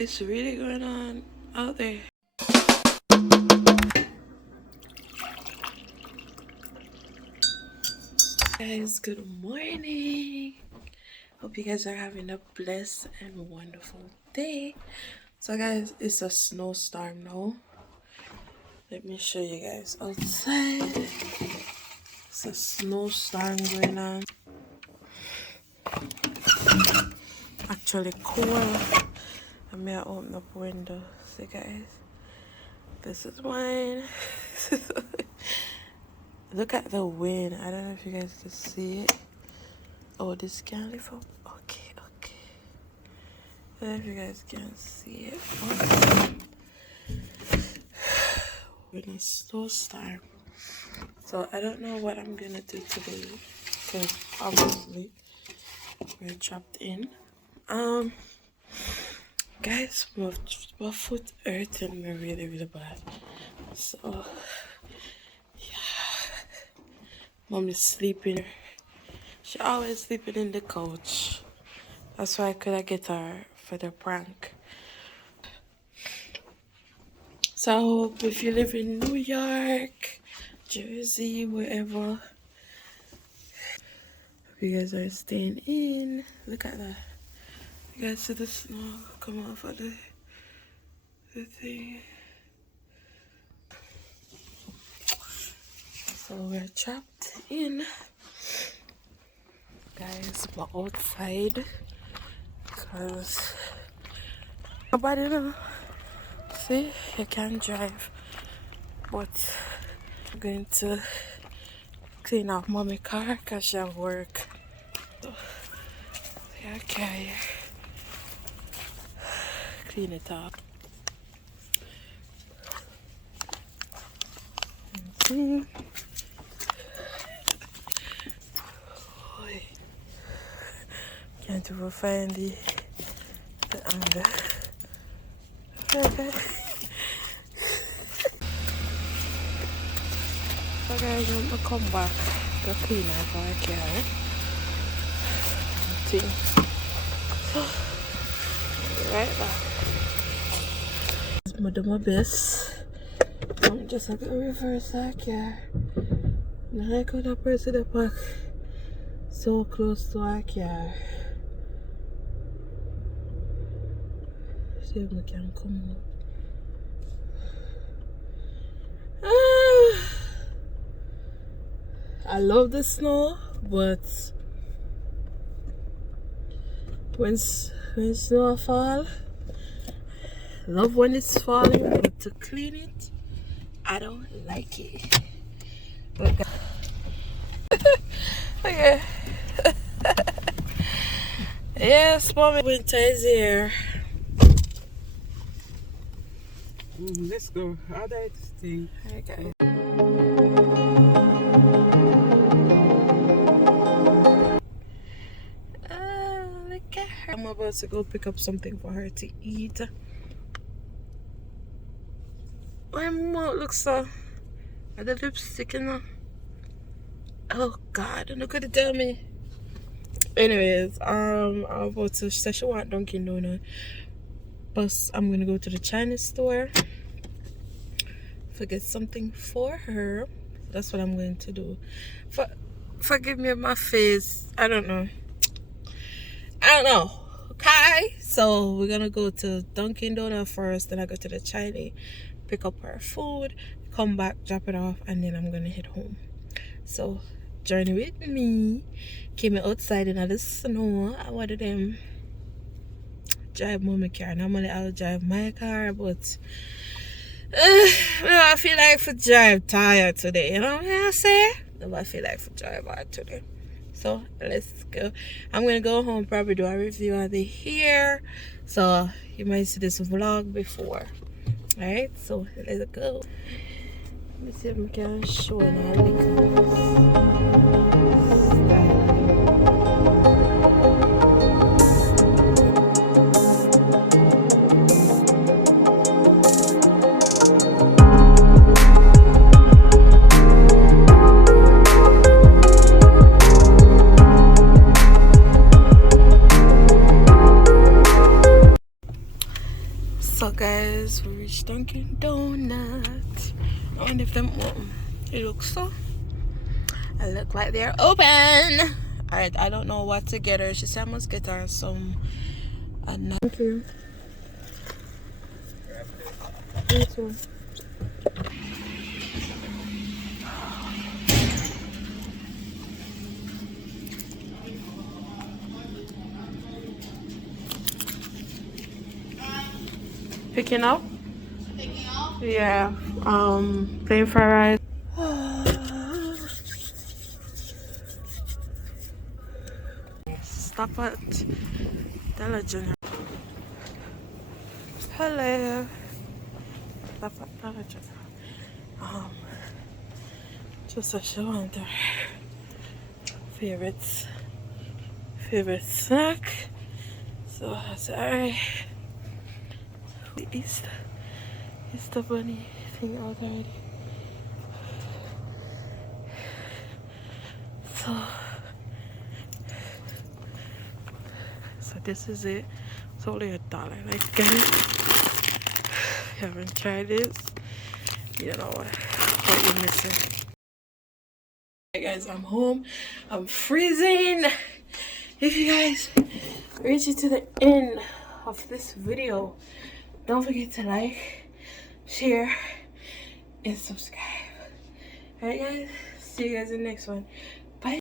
is really going on out there. Guys, good morning. Hope you guys are having a blessed and wonderful day. So guys, it's a snowstorm now. Let me show you guys outside. It's a snowstorm going on. Actually cool. I may open up window. See guys, this is mine. Look at the wind. I don't know if you guys can see it. Oh, this can't lift up. Okay. I don't know if you guys can see it. We're in a snowstorm. So I don't know what I'm gonna do today, because obviously we're trapped in. Guys, my foot hurting me really bad. So yeah, mom is sleeping. She always sleeping in the couch. That's why I could get her for the prank. So I hope if you live in New York, Jersey, wherever, you guys are staying in. Look at that. You guys see the snow come off of the thing. So we're trapped in. Guys, we're outside because nobody know. See, you can't drive, but I'm going to clean up mommy's car because she have work. So, yeah, okay. Clean it up. Can't even find the angle. Okay. So guys, I'm gonna come back to clean up our car. So, right back. I'm doing my best. I'm just going to reverse that car. Now I could have pressed the back so close to our car. See if we can come out. I love the snow, but when snow fall, love when it's falling, but to clean it, I don't like it. But okay. Yes, mommy, winter is here. Let's go. How do I stay? Okay. Look at her. I'm about to go pick up something for her to eat. My mouth looks so. Are the lipstick in there? Oh God! Don't look at it. Tell me. Anyways, I'm about to. She said she want Dunkin' Donut. Plus, I'm gonna go to the Chinese store. Get something for her. That's what I'm going to do. Forgive me my face. I don't know. Okay, so we're gonna go to Dunkin' Donut first, then I go to the Chinese, pick up her food, come back, drop it off, and then I'm gonna head home. So journey with me. Came outside in the snow. I wanted them drive mommy car. Normally I'll drive my car, but I feel like for drive tired today, you know what I say? No, I feel like for drive hard today. So let's go. I'm gonna go home, probably do a review of the hair. So you might see this vlog before. Alright, so let's go. Let me see if we can show So guys, we reached Dunkin' Donuts. I wonder if them open. It looks so. It look like they're open. Alright, I don't know what to get her. She said I must get her some. Thank you. You too. Picking up? Picking up? Yeah. Plain fried rice. Stop at Dollar General. Hello. Stop at Dollar General. Just a show on their favorite snack. So that's alright. The Easter bunny thing out already. So this is it. It's only $1. Like guys, if you haven't tried this, you know what you're missing. Hey guys, I'm home. I'm freezing. If you guys reach it to the end of this video, don't forget to like, share, and subscribe. Alright guys, see you guys in the next one. Bye.